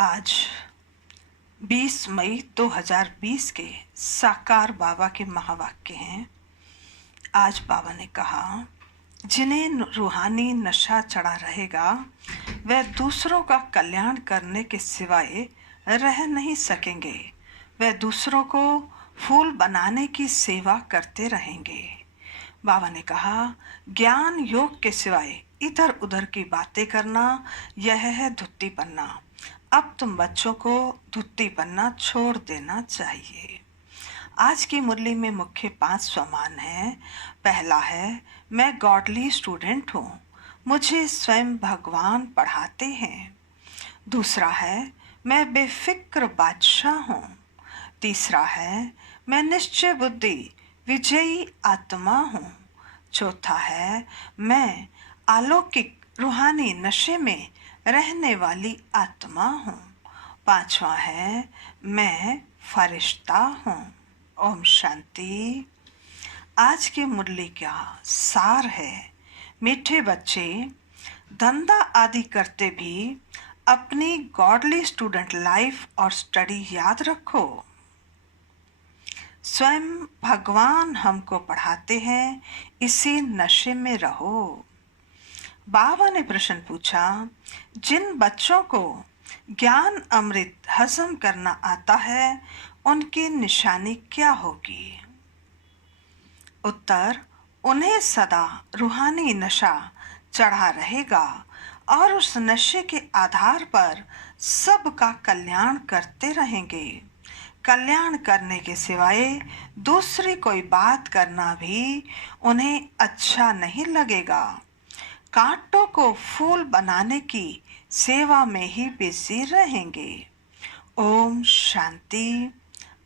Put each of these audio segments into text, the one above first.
आज 20 मई 2020 के साकार बाबा के महावाक्य हैं। आज बाबा ने कहा, जिन्हें रूहानी नशा चढ़ा रहेगा वह दूसरों का कल्याण करने के सिवाय रह नहीं सकेंगे। वह दूसरों को फूल बनाने की सेवा करते रहेंगे। बाबा ने कहा, ज्ञान योग के सिवाय इधर उधर की बातें करना यह है धुत्ती पन्ना। अब तुम बच्चों को धुत्ती पन्ना छोड़ देना चाहिए। आज की मुरली में मुख्य 5 स्वमान हैं। पहला है, मैं गॉडली स्टूडेंट हूँ, मुझे स्वयं भगवान पढ़ाते हैं। दूसरा है, मैं बेफिक्र बादशाह हूँ। तीसरा है, मैं निश्चय बुद्धि विजयी आत्मा हूँ। चौथा है, मैं अलौकिक रूहानी नशे में रहने वाली आत्मा हूँ। पांचवा है, मैं फरिश्ता हूँ। ओम शांति। आज की मुरली का सार है, मीठे बच्चे, धंधा आदि करते भी अपनी गॉडली स्टूडेंट लाइफ और स्टडी याद रखो। स्वयं भगवान हमको पढ़ाते हैं, इसी नशे में रहो। बाबा ने प्रश्न पूछा, जिन बच्चों को ज्ञान अमृत हजम करना आता है उनकी निशानी क्या होगी? उत्तर, उन्हें सदा रूहानी नशा चढ़ा रहेगा और उस नशे के आधार पर सबका कल्याण करते रहेंगे। कल्याण करने के सिवाय दूसरी कोई बात करना भी उन्हें अच्छा नहीं लगेगा। कांटों को फूल बनाने की सेवा में ही बिजी रहेंगे। ओम शांति।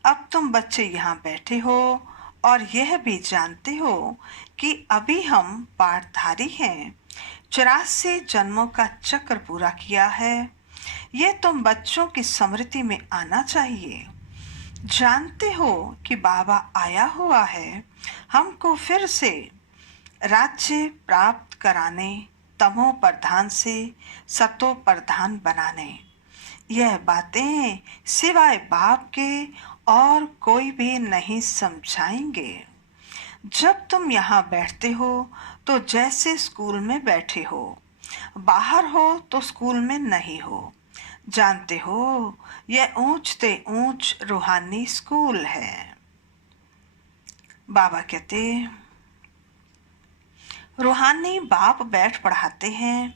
अब तुम बच्चे यहाँ बैठे हो और यह भी जानते हो कि अभी हम पाठधारी हैं। 84 जन्मों का चक्र पूरा किया है। ये तुम बच्चों की स्मृति में आना चाहिए। जानते हो कि बाबा आया हुआ है हमको फिर से राज्य प्राप्त कराने, तमो प्रधान से सतो प्रधान बनाने। यह बातें सिवाय बाप के और कोई भी नहीं समझाएंगे। जब तुम यहाँ बैठते हो तो जैसे स्कूल में बैठे हो, बाहर हो तो स्कूल में नहीं हो। जानते हो, यह ऊंचते ऊंच रूहानी स्कूल है। बाबा कहते, रूहानी बाप बैठ पढ़ाते हैं।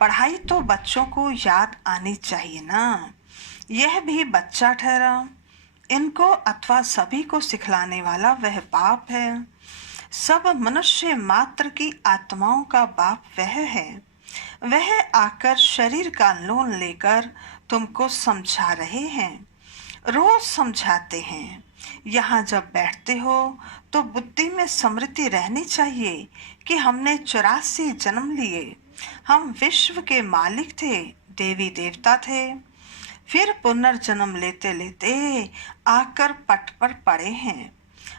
पढ़ाई तो बच्चों को याद आनी चाहिए ना। यह भी बच्चा ठहरा। इनको अथवा सभी को सिखलाने वाला वह बाप है। सब मनुष्य मात्र की आत्माओं का बाप वह है। वह आकर शरीर का लोन लेकर तुमको समझा रहे हैं, रोज समझाते हैं। यहाँ जब बैठते हो तो बुद्धि में स्मृति रहनी चाहिए कि हमने 84 जन्म लिए। हम विश्व के मालिक थे, देवी देवता थे। फिर पुनर्जन्म लेते लेते आकर पट पर पड़े हैं।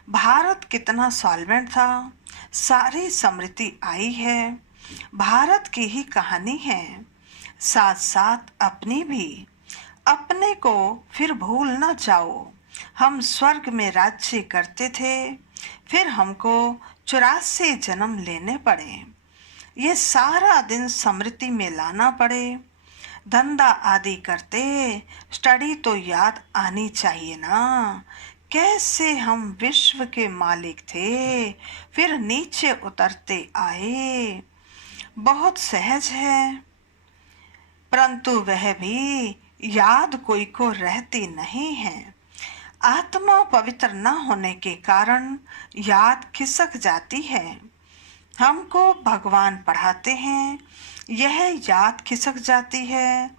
भारत कितना सॉल्वेंट था, सारी स्मृति आई है। भारत की ही कहानी है, साथ साथ अपनी भी। अपने को फिर भूल न जाओ। हम स्वर्ग में राज्य करते थे, फिर हमको 84 जन्म लेने पड़े। ये सारा दिन स्मृति में लाना पड़े। धंधा आदि करते स्टडी तो याद आनी चाहिए ना। कैसे हम विश्व के मालिक थे, फिर नीचे उतरते आए। बहुत सहज है, परंतु वह भी याद कोई को रहती नहीं है। आत्मा पवित्र न होने के कारण याद खिसक जाती है। हमको भगवान पढ़ाते हैं, यह याद खिसक जाती है।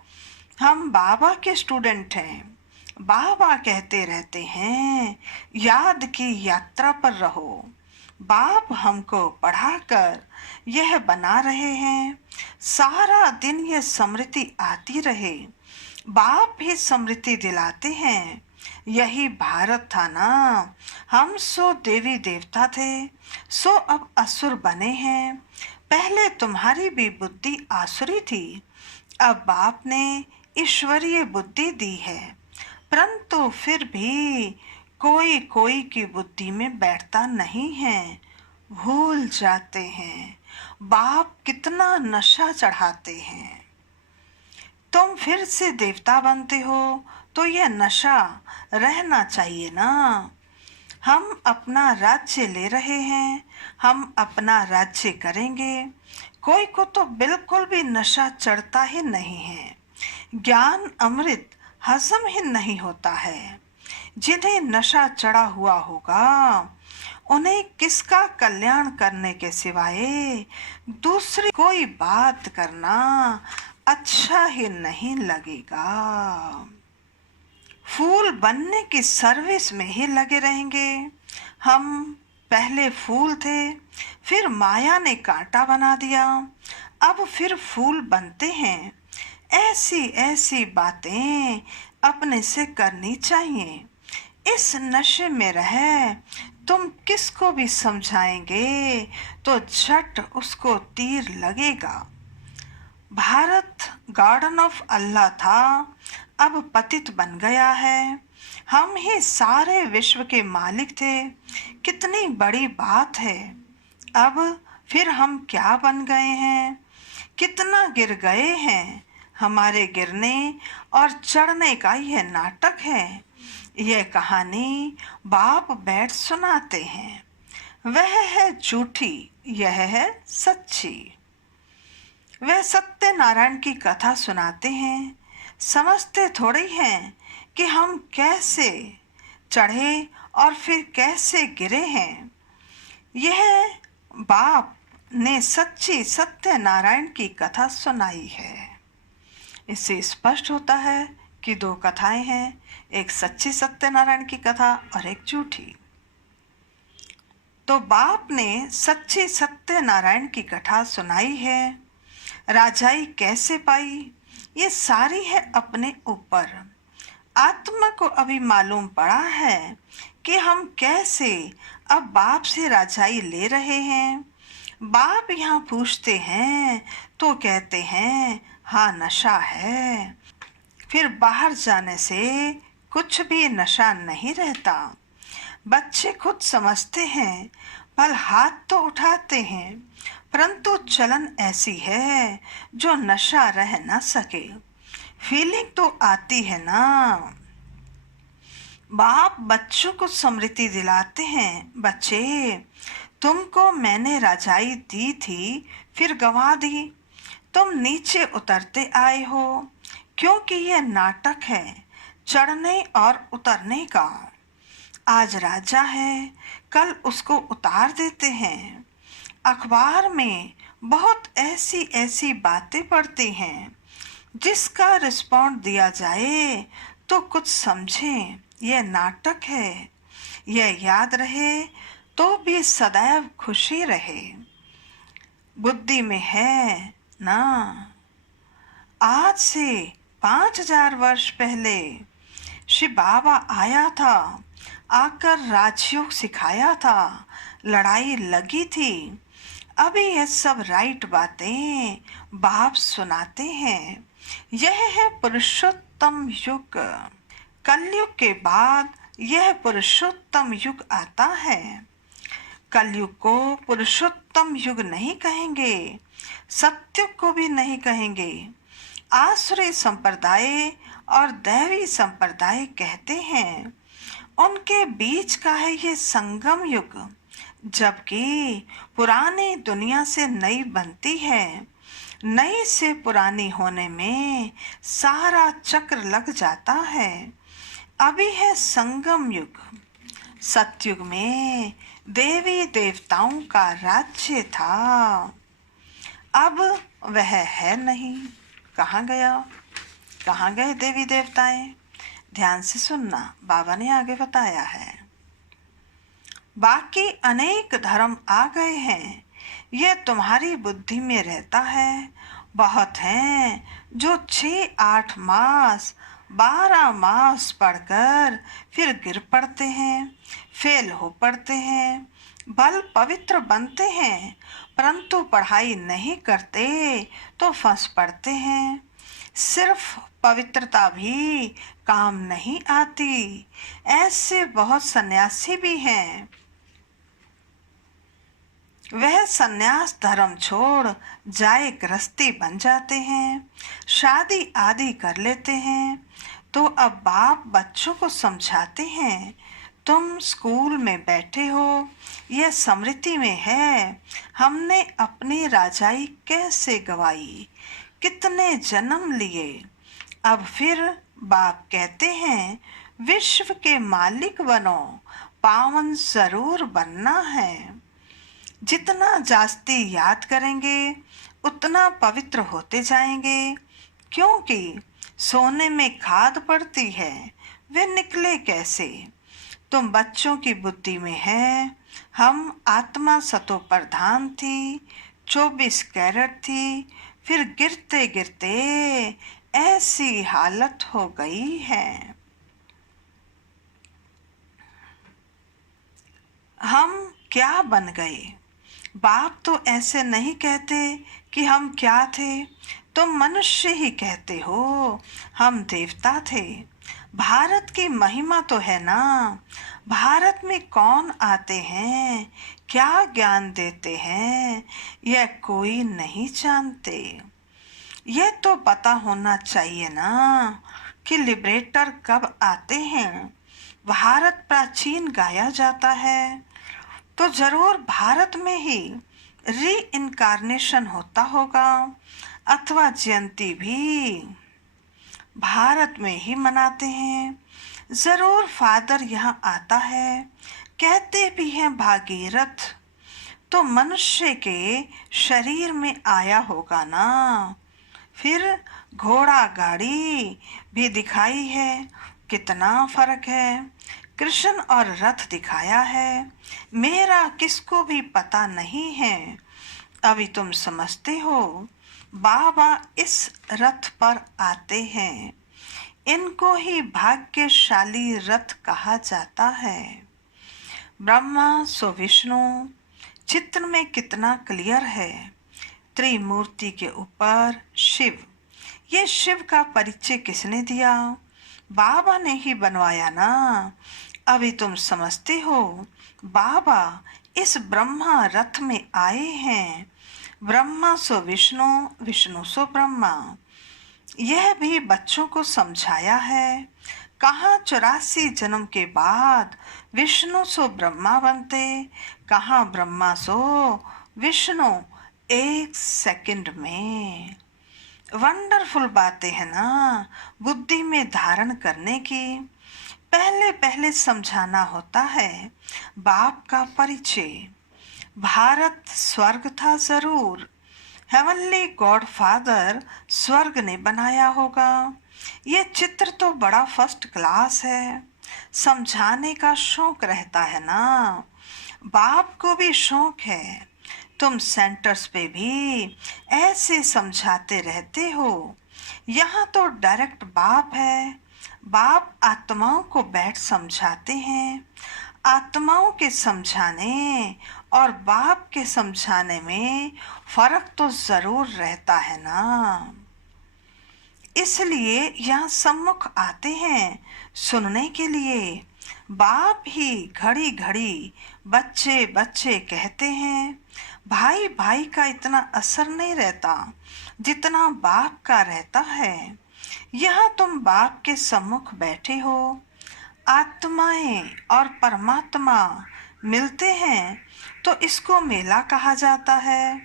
हम बाबा के स्टूडेंट हैं। बाबा कहते रहते हैं, याद की यात्रा पर रहो। बाप हमको पढ़ाकर यह बना रहे हैं, सारा दिन यह स्मृति आती रहे। बाप भी स्मृति दिलाते हैं। यही भारत था ना। हम सो देवी देवता थे, सो अब असुर बने हैं। पहले तुम्हारी भी बुद्धि आसुरी थी। अब बाप ने ईश्वरीय बुद्धि दी है, परंतु फिर भी कोई कोई की बुद्धि में बैठता नहीं है। भूल जाते हैं बाप कितना नशा चढ़ाते हैं। तुम फिर से देवता बनते हो तो यह नशा रहना चाहिए ना। हम अपना राज्य ले रहे हैं, हम अपना राज्य करेंगे। कोई को तो बिल्कुल भी नशा चढ़ता ही नहीं है। ज्ञान अमृत हजम ही नहीं होता है। जिन्हें नशा चढ़ा हुआ होगा उन्हें किसका कल्याण करने के सिवाय दूसरी कोई बात करना अच्छा ही नहीं लगेगा। फूल बनने की सर्विस में ही लगे रहेंगे। हम पहले फूल थे, फिर माया ने कांटा बना दिया, अब फिर फूल बनते हैं। ऐसी ऐसी बातें अपने से करनी चाहिए। इस नशे में रह तुम किसको भी समझाएंगे तो झट उसको तीर लगेगा। भारत गार्डन ऑफ अल्लाह था, अब पतित बन गया है। हम ही सारे विश्व के मालिक थे, कितनी बड़ी बात है। अब फिर हम क्या बन गए हैं, कितना गिर गए हैं। हमारे गिरने और चढ़ने का यह नाटक है। यह कहानी बाप बैठ सुनाते हैं। वह है झूठी, यह है सच्ची। वह सत्यनारायण की कथा सुनाते हैं, समझते थोड़ी हैं कि हम कैसे चढ़े और फिर कैसे गिरे हैं। यह बाप ने सच्ची सत्यनारायण की कथा सुनाई है। इससे स्पष्ट होता है कि दो कथाएं हैं, एक सच्ची सत्यनारायण की कथा और एक झूठी। तो बाप ने सच्ची सत्यनारायण की कथा सुनाई है। राजाई कैसे पाई ये सारी है अपने ऊपर। आत्मा को अभी मालूम पड़ा है कि हम कैसे अब बाप से राजाई ले रहे हैं। बाप यहाँ पूछते हैं तो कहते हैं हाँ नशा है, फिर बाहर जाने से कुछ भी नशा नहीं रहता। बच्चे खुद समझते हैं, भल हाथ तो उठाते हैं, परंतु चलन ऐसी है जो नशा रह ना सके। फीलिंग तो आती है ना। बाप बच्चों को स्मृति दिलाते हैं, बच्चे तुमको मैंने राजाई दी थी फिर गंवा दी। तुम नीचे उतरते आए हो क्योंकि यह नाटक है चढ़ने और उतरने का। आज राजा है, कल उसको उतार देते हैं। अखबार में बहुत ऐसी ऐसी बातें पढ़ती हैं, जिसका रिस्पॉन्ड दिया जाए तो कुछ समझें यह नाटक है। यह याद रहे तो भी सदैव खुशी रहे। बुद्धि में है ना। आज से 5000 वर्ष पहले शिव बाबा आया था, आकर राजयोग सिखाया था, लड़ाई लगी थी। अभी यह सब राइट बातें बाप सुनाते हैं। यह है पुरुषोत्तम युग। कलयुग के बाद यह पुरुषोत्तम युग आता है। कलयुग को पुरुषोत्तम युग नहीं कहेंगे, सत्युग को भी नहीं कहेंगे। आसुरी संप्रदाय और दैवी संप्रदाय कहते हैं। उनके बीच का है ये संगम युग, जबकि पुरानी दुनिया से नई बनती है। नई से पुरानी होने में सारा चक्र लग जाता है। अभी है संगम युग। सतयुग में देवी देवताओं का राज्य था, अब वह है नहीं। कहाँ गया, कहाँ गए देवी देवताएं? ध्यान से सुनना, बाबा ने आगे बताया है। बाकी अनेक धर्म आ गए हैं, ये तुम्हारी बुद्धि में रहता है। बहुत हैं जो 6-8 मास 12 मास पढ़कर फिर गिर पड़ते हैं, फेल हो पड़ते हैं, बल पवित्र बनते हैं, परंतु पढ़ाई नहीं करते तो फंस पड़ते हैं। सिर्फ पवित्रता भी काम नहीं आती। ऐसे बहुत सन्यासी भी हैं। वह सन्यास धर्म छोड़ जाए गृहस्थी बन जाते हैं, शादी आदि कर लेते हैं। तो अब बाप बच्चों को समझाते हैं, तुम स्कूल में बैठे हो, यह स्मृति में है हमने अपनी राजाई कैसे गवाई, कितने जन्म लिए। अब फिर बाप कहते हैं, विश्व के मालिक बनो, पावन जरूर बनना है। जितना जास्ती याद करेंगे उतना पवित्र होते जाएंगे, क्योंकि सोने में खाद पड़ती है, वे निकले कैसे। तुम बच्चों की बुद्धि में है, हम आत्मा सतो प्रधान थी, 24 कैरेट थी, फिर गिरते गिरते ऐसी हालत हो गई है। हम क्या बन गए। बाप तो ऐसे नहीं कहते कि हम क्या थे, तुम मनुष्य ही कहते हो, हम देवता थे। भारत की महिमा तो है ना, भारत में कौन आते हैं, क्या ज्ञान देते हैं, यह कोई नहीं जानते। यह तो पता होना चाहिए ना कि लिबरेटर कब आते हैं। भारत प्राचीन गाया जाता है, तो जरूर भारत में ही री इनकारनेशन होता होगा, अथवा जयंती भी भारत में ही मनाते हैं। जरूर फादर यहाँ आता है, कहते भी हैं भागीरथ, तो मनुष्य के शरीर में आया होगा ना। फिर घोड़ा गाड़ी भी दिखाई है, कितना फर्क है। कृष्ण और रथ दिखाया है, मेरा किसको भी पता नहीं है। अभी तुम समझते हो, बाबा इस रथ पर आते हैं, इनको ही भाग्यशाली रथ कहा जाता है। ब्रह्मा सो विष्णु, चित्र में कितना क्लियर है। त्रिमूर्ति के ऊपर शिव, ये शिव का परिचय किसने दिया, बाबा ने ही बनवाया ना। अभी तुम समझते हो, बाबा इस ब्रह्मा रथ में आए हैं। ब्रह्मा सो विष्णु, विष्णु सो ब्रह्मा। यह भी बच्चों को समझाया है। कहाँ 84 जन्म के बाद विष्णु सो ब्रह्मा बनते, कहाँ ब्रह्मा सो विष्णु, 1 सेकंड में। वंडरफुल बातें हैं ना बुद्धि में धारण करने की। पहले पहले समझाना होता है बाप का परिचय। भारत स्वर्ग था जरूर, हेवनली गॉड फादर स्वर्ग ने बनाया होगा। ये चित्र तो बड़ा फर्स्ट क्लास है, समझाने का शौक रहता है ना। बाप को भी शौक है, तुम सेंटर्स पे भी ऐसे समझाते रहते हो। यहाँ तो डायरेक्ट बाप है, बाप आत्माओं को बैठ समझाते हैं। आत्माओं के समझाने और बाप के समझाने में फर्क तो जरूर रहता है ना। इसलिए यहाँ सम्मुख आते हैं सुनने के लिए। बाप ही घड़ी घड़ी बच्चे बच्चे कहते हैं। भाई भाई का इतना असर नहीं रहता जितना बाप का रहता है। यहाँ तुम बाप के सम्मुख बैठे हो, आत्माएं और परमात्मा मिलते हैं, तो इसको मेला कहा जाता है।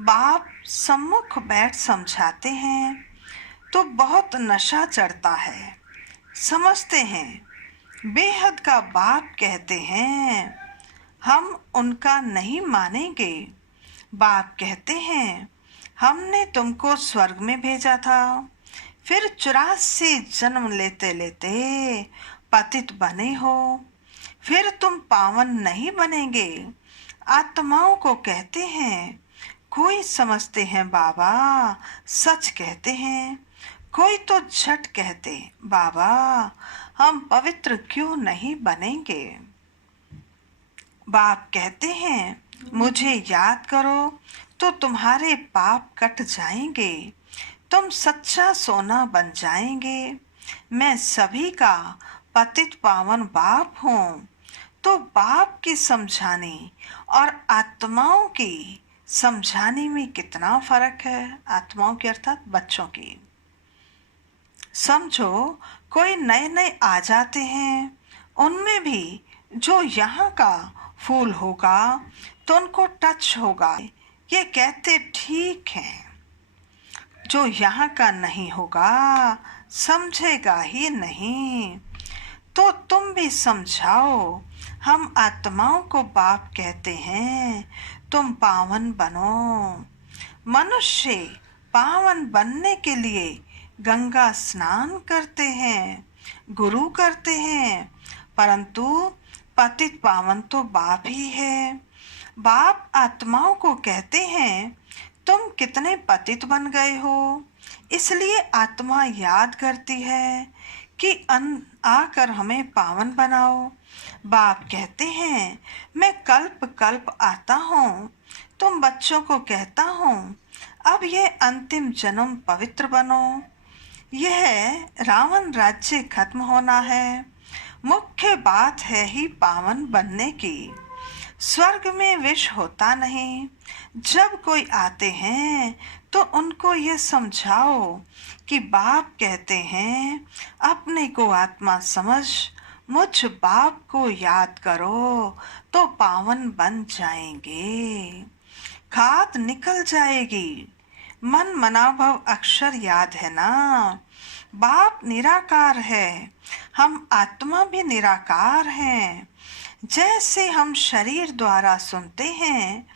बाप सम्मुख बैठ समझाते हैं तो बहुत नशा चढ़ता है, समझते हैं। बेहद का बाप कहते हैं, हम उनका नहीं मानेंगे। बाप कहते हैं, हमने तुमको स्वर्ग में भेजा था, फिर 84 जन्म लेते लेते पतित बने हो, फिर तुम पावन नहीं बनेंगे। आत्माओं को कहते हैं, कोई समझते हैं बाबा सच कहते हैं, कोई तो झट कहते बाबा हम पवित्र क्यों नहीं बनेंगे। बाप कहते हैं, मुझे याद करो तो तुम्हारे पाप कट जाएंगे। तुम सच्चा सोना बन जाएंगे। मैं सभी का पतित पावन बाप हूँ। तो बाप की समझाने और आत्माओं की समझाने में कितना फर्क है। आत्माओं के अर्थात बच्चों की। समझो, कोई नए नए आ जाते हैं, उनमें भी जो यहाँ का फूल होगा तो उनको टच होगा, ये कहते ठीक है। जो यहाँ का नहीं होगा समझेगा ही नहीं। तो तुम भी समझाओ। हम आत्माओं को बाप कहते हैं, तुम पावन बनो। मनुष्य पावन बनने के लिए गंगा स्नान करते हैं, गुरु करते हैं, परंतु पतित पावन तो बाप ही है। बाप आत्माओं को कहते हैं, तुम कितने पतित बन गए हो। इसलिए आत्मा याद करती है कि आकर हमें पावन बनाओ। बाप कहते हैं, मैं कल्प कल्प आता हूँ, तुम बच्चों को कहता हूँ, अब ये अंतिम जन्म पवित्र बनो। यह रावण राज्य खत्म होना है। मुख्य बात है ही पावन बनने की। स्वर्ग में विष होता नहीं। जब कोई आते हैं तो उनको ये समझाओ कि बाप कहते हैं, अपने को आत्मा समझ मुझ बाप को याद करो तो पावन बन जाएंगे। खाद निकल जाएगी। मन मनाभव अक्षर याद है ना। बाप निराकार है, हम आत्मा भी निराकार हैं। जैसे हम शरीर द्वारा सुनते हैं,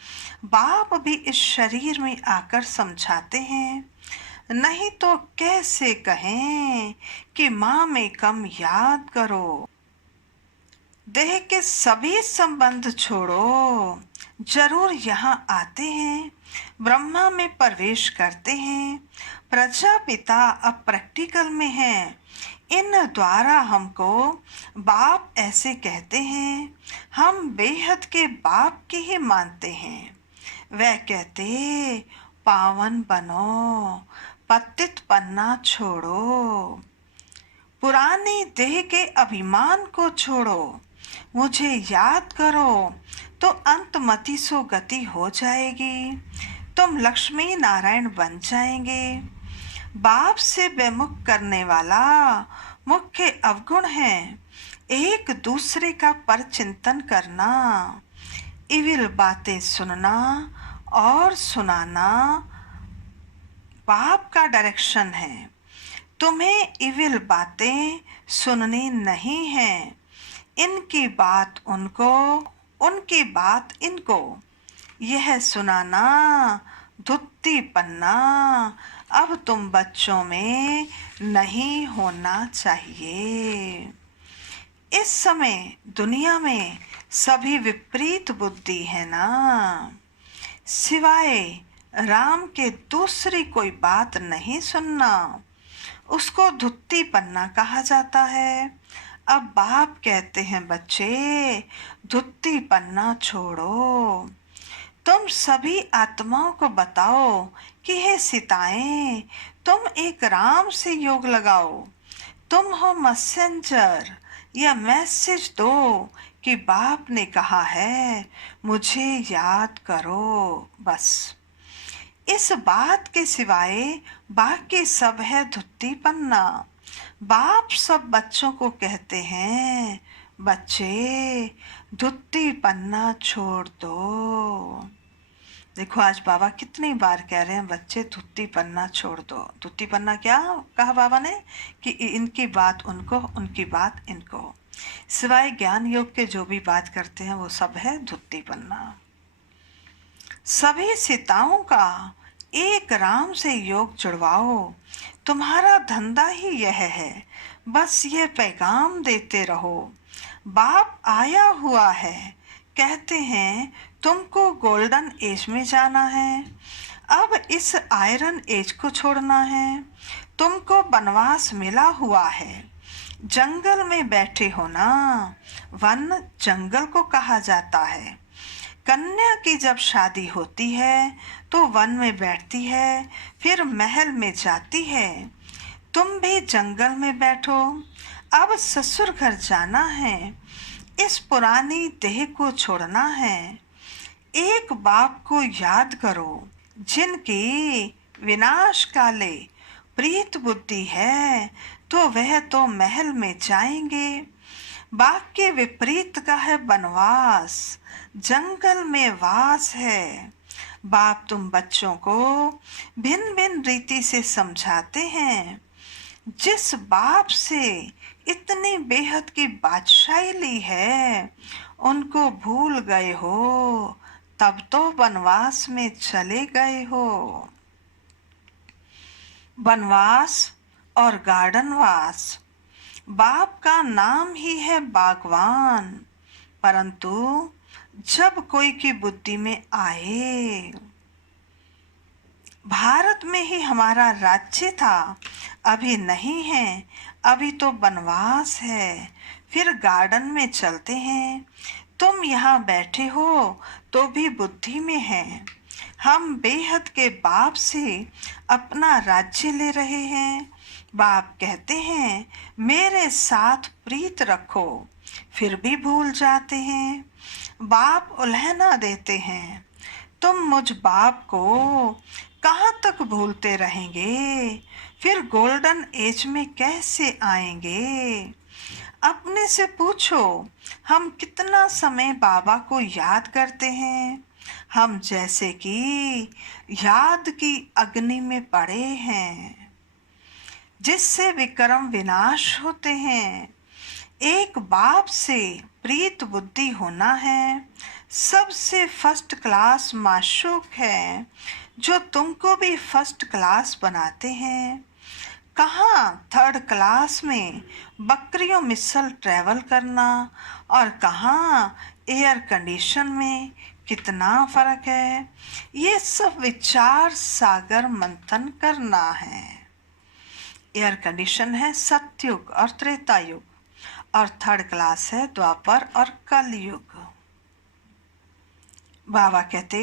बाप भी इस शरीर में आकर समझाते हैं। नहीं तो कैसे कहें कि माँ में कम याद करो। देह के सभी संबंध छोड़ो। जरूर यहाँ आते हैं, ब्रह्मा में प्रवेश करते हैं। प्रजापिता अब प्रैक्टिकल में है। इन द्वारा हमको बाप ऐसे कहते हैं। हम बेहद के बाप की ही मानते हैं। वह कहते, पावन बनो, पतित पन्ना छोड़ो, पुराने देह के अभिमान को छोड़ो, मुझे याद करो तो अंतमति सो गति हो जाएगी। तुम लक्ष्मी नारायण बन जाएंगे। बाप से विमुख करने वाला मुख्य अवगुण है एक दूसरे का परचिंतन करना, इविल बातें सुनना और सुनाना बाप का डायरेक्शन है। तुम्हें इविल बातें सुननी नहीं है। इनकी बात उनको, उनकी बात इनको, यह सुनाना धुत्ती पन्ना अब तुम बच्चों में नहीं होना चाहिए। इस समय दुनिया में सभी विपरीत बुद्धि है ना। सिवाय राम के दूसरी कोई बात नहीं सुनना, उसको धुत्ती पन्ना कहा जाता है। अब बाप कहते हैं, बच्चे धुत्ती पन्ना छोड़ो। तुम सभी आत्माओं को बताओ कि हे सीताएं, तुम एक राम से योग लगाओ। तुम हो मैसेंजर, या मैसेज दो कि बाप ने कहा है मुझे याद करो। बस इस बात के सिवाय बाकी सब है धुत्ती पन्ना। बाप सब बच्चों को कहते हैं, बच्चे धुत्ती पन्ना छोड़ दो। देखो आज बाबा कितनी बार कह रहे हैं, बच्चे धुत्ती पन्ना छोड़ दो। धुत्ती पन्ना क्या कहा बाबा ने कि इनकी बात उनको, उनकी बात इनको। सिवाय ज्ञान योग के जो भी बात करते हैं वो सब है धुत्ती पन्ना। सभी सीताओं का एक राम से योग जुड़वाओ। तुम्हारा धंधा ही यह है, बस ये पैगाम देते रहो। बाप आया हुआ है, कहते हैं तुमको गोल्डन एज में जाना है, अब इस आयरन एज को छोड़ना है। तुमको वनवास मिला हुआ है, जंगल में बैठे हो ना। वन जंगल को कहा जाता है। कन्या की जब शादी होती है तो वन में बैठती है, फिर महल में जाती है। तुम भी जंगल में बैठो, अब ससुर घर जाना है, इस पुरानी देह को छोड़ना है। एक बाप को याद करो जिनकी विनाश काले प्रीत बुद्धि है, तो वह तो महल में जाएंगे। बाघ के विपरीत का है बनवास, जंगल में वास है। बाप तुम बच्चों को भिन्न भिन्न रीति से समझाते हैं। जिस बाप से इतनी बेहद की बादशाही ली है, उनको भूल गए हो, तब तो वनवास में चले गए हो। वनवास और गार्डनवास, बाप का नाम ही है बागवान, परंतु जब कोई की बुद्धि में आए। भारत में ही हमारा राज्य था, अभी नहीं है, अभी तो वनवास है, फिर गार्डन में चलते हैं। तुम यहाँ बैठे हो तो भी बुद्धि में है। हम बेहद के बाप से अपना राज्य ले रहे हैं। बाप कहते हैं मेरे साथ प्रीत रखो, फिर भी भूल जाते हैं। बाप उल्हना देते हैं, तुम मुझ बाप को कहाँ तक भूलते रहेंगे, फिर गोल्डन एज में कैसे आएंगे। अपने से पूछो हम कितना समय बाबा को याद करते हैं। हम जैसे कि याद की अग्नि में पड़े हैं, जिससे विक्रम विनाश होते हैं। एक बाप से प्रीत बुद्धि होना है, सबसे फर्स्ट क्लास माशूक है, जो तुमको भी फर्स्ट क्लास बनाते हैं। कहाँ थर्ड क्लास में बकरियों मिसल ट्रैवल करना और कहाँ एयर कंडीशन में कितना फर्क है। ये सब विचार सागर मंथन करना है। एयर कंडीशन है सतयुग और त्रेता युग, और थर्ड क्लास है द्वापर और कलयुग। बाबा कहते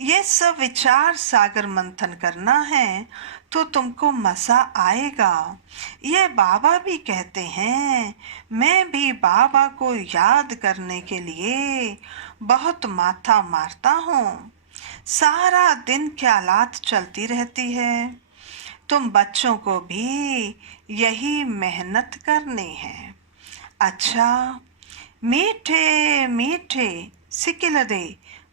ये सब विचार सागर मंथन करना है तो तुमको मजा आएगा। ये बाबा भी कहते हैं मैं भी बाबा को याद करने के लिए बहुत माथा मारता हूँ। सारा दिन ख्यालात चलती रहती है। तुम बच्चों को भी यही मेहनत करनी है। अच्छा, मीठे मीठे सिकिलदे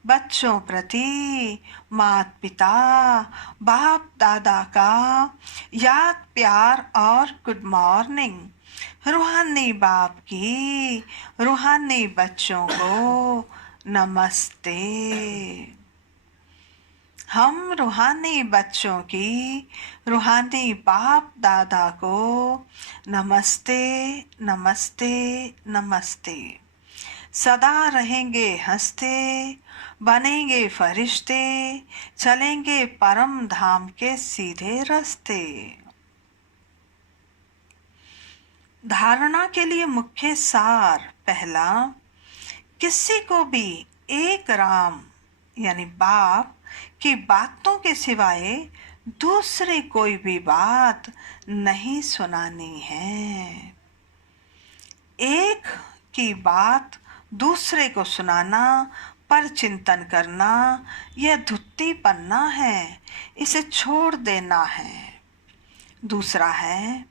बच्चों प्रति माता पिता बाप दादा का याद प्यार और गुड मॉर्निंग। रूहानी बाप की रूहानी बच्चों को नमस्ते। हम रूहानी बच्चों की रूहानी बाप दादा को नमस्ते नमस्ते नमस्ते। सदा रहेंगे हंसते, बनेंगे फरिश्ते, चलेंगे परम धाम के सीधे रास्ते। धारणा के लिए मुख्य सार पहला, किसी को भी एक राम यानी बाप की बातों के सिवाय दूसरी कोई भी बात नहीं सुनानी है। एक की बात दूसरे को सुनाना, पर चिंतन करना, यह धुत्ती पन्ना है, इसे छोड़ देना है। दूसरा है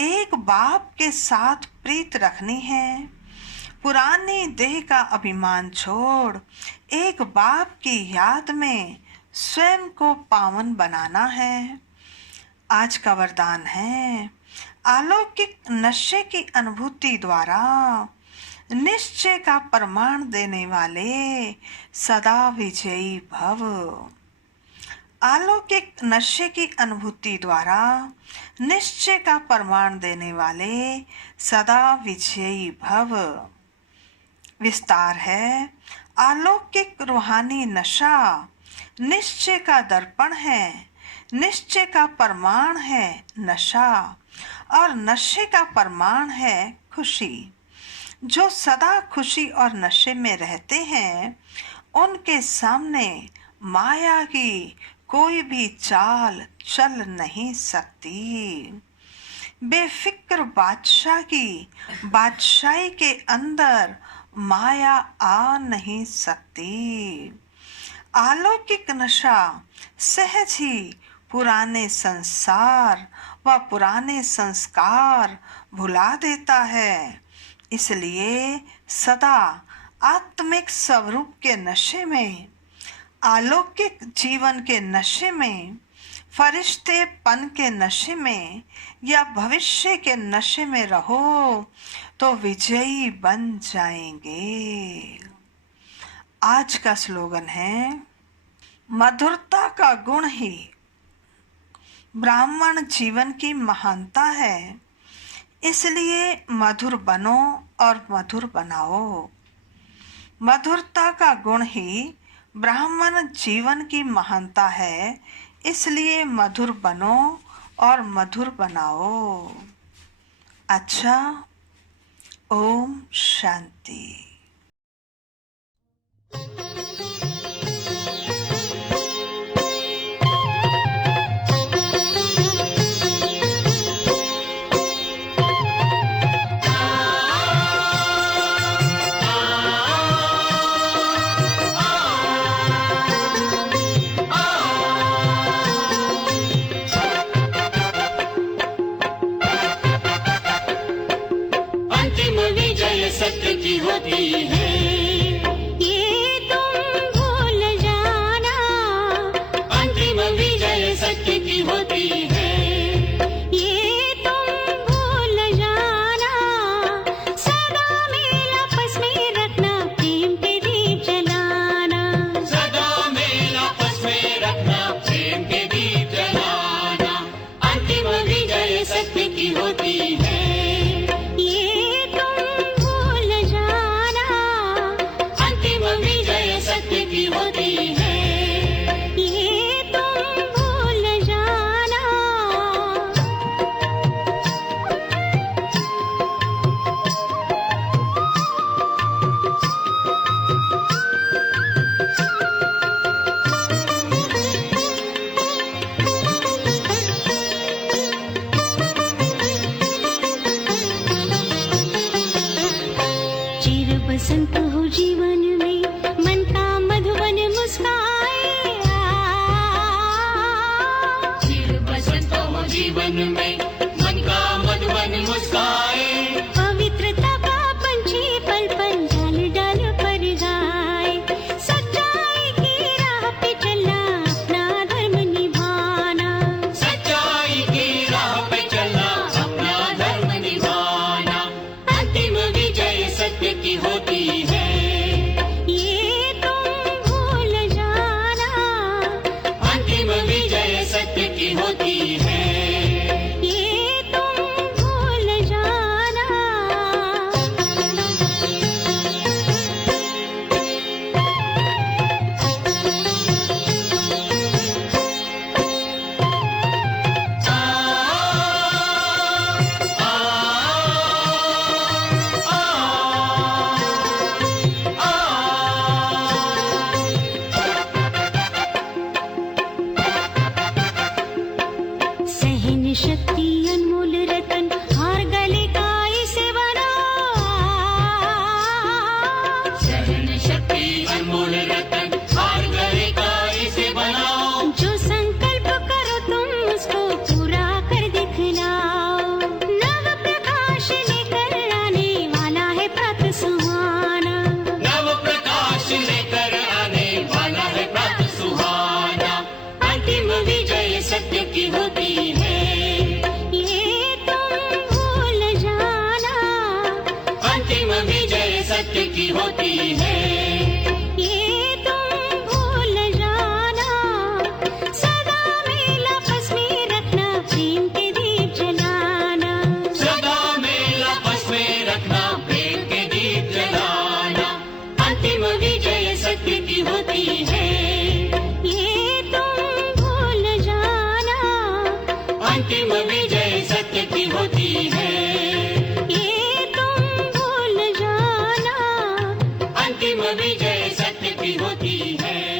एक बाप के साथ प्रीत रखनी है। पुरानी देह का अभिमान छोड़ एक बाप की याद में स्वयं को पावन बनाना है। आज का वरदान है अलौकिक नशे की अनुभूति द्वारा निश्चय का प्रमाण देने वाले सदा विजयी भव। अलौकिक नशे की अनुभूति द्वारा निश्चय का प्रमाण देने वाले सदा विजयी भव। विस्तार है अलौकिक रूहानी नशा निश्चय का दर्पण है, निश्चय का प्रमाण है नशा, और नशे का प्रमाण है खुशी। जो सदा खुशी और नशे में रहते हैं, उनके सामने माया की कोई भी चाल चल नहीं सकती। बेफिक्र बादशाह की बादशाही के अंदर माया आ नहीं सकती। अलौकिक नशा सहज ही पुराने संसार व पुराने संस्कार भुला देता है। इसलिए सदा आत्मिक स्वरूप के नशे में, अलौकिक जीवन के नशे में, फरिश्तेपन के नशे में या भविष्य के नशे में रहो तो विजयी बन जाएंगे। आज का स्लोगन है, मधुरता का गुण ही ब्राह्मण जीवन की महानता है, इसलिए मधुर बनो और मधुर बनाओ। मधुरता का गुण ही ब्राह्मण जीवन की महानता है, इसलिए मधुर बनो और मधुर बनाओ। अच्छा, ओम शांति। सत्य की होती है, ये तुम भूल जाना। अंतिम विजय सत्य की होती है, ये तुम भूल जाना। सदा मेल आपस में रखना, प्रेम के दीप जलाना। सदा मेल आपस में रखना, प्रेम के दीप जलाना। अंतिम विजय सत्य की होती है, की होती है, ये तुम भूल जाना। चिर बसंत हो जीवन में, मन का मधुवन मुस्काए। चिर बसंत हो जीवन में, मन का मधुवन मुस्काए। पवित्रता का पंछी पल पल डाल डाल पर गाए। सच्चाई की राह पे चलना, अपना धर्म निभाना। सच्चाई की राह पे चलना, अपना धर्म निभाना। अंतिम विजय सत्य की होती है, सत्य की होती है, ये तुम भूल जाना। शक्ति अनमोल रतन, हार गले का इसे बना। सहन शक्ति अनमोल रतन, हार गले का इसे बनाओ। जो संकल्प करो तुम, उसको पूरा कर दिखलाओ। नव प्रकाश लेकर आने वाला है प्रातः सुहाना। नव प्रकाश लेकर आने वाला है प्रातः सुहाना। अंतिम विजय सत्य की होती है, सत्य की होती है, ये तुम भूल जाना। सदा मेल आपस में रखना, प्रेम के दीप जलाना। सदा मेल आपस में रखना, प्रेम के दीप जलाना। अंतिम विजय सत्य की होती है, ये तुम भूल जाना। अंतिम विजय सत्य की होती है, ये तुम भूल जाना। अंतिम विजय सत्य की होती है।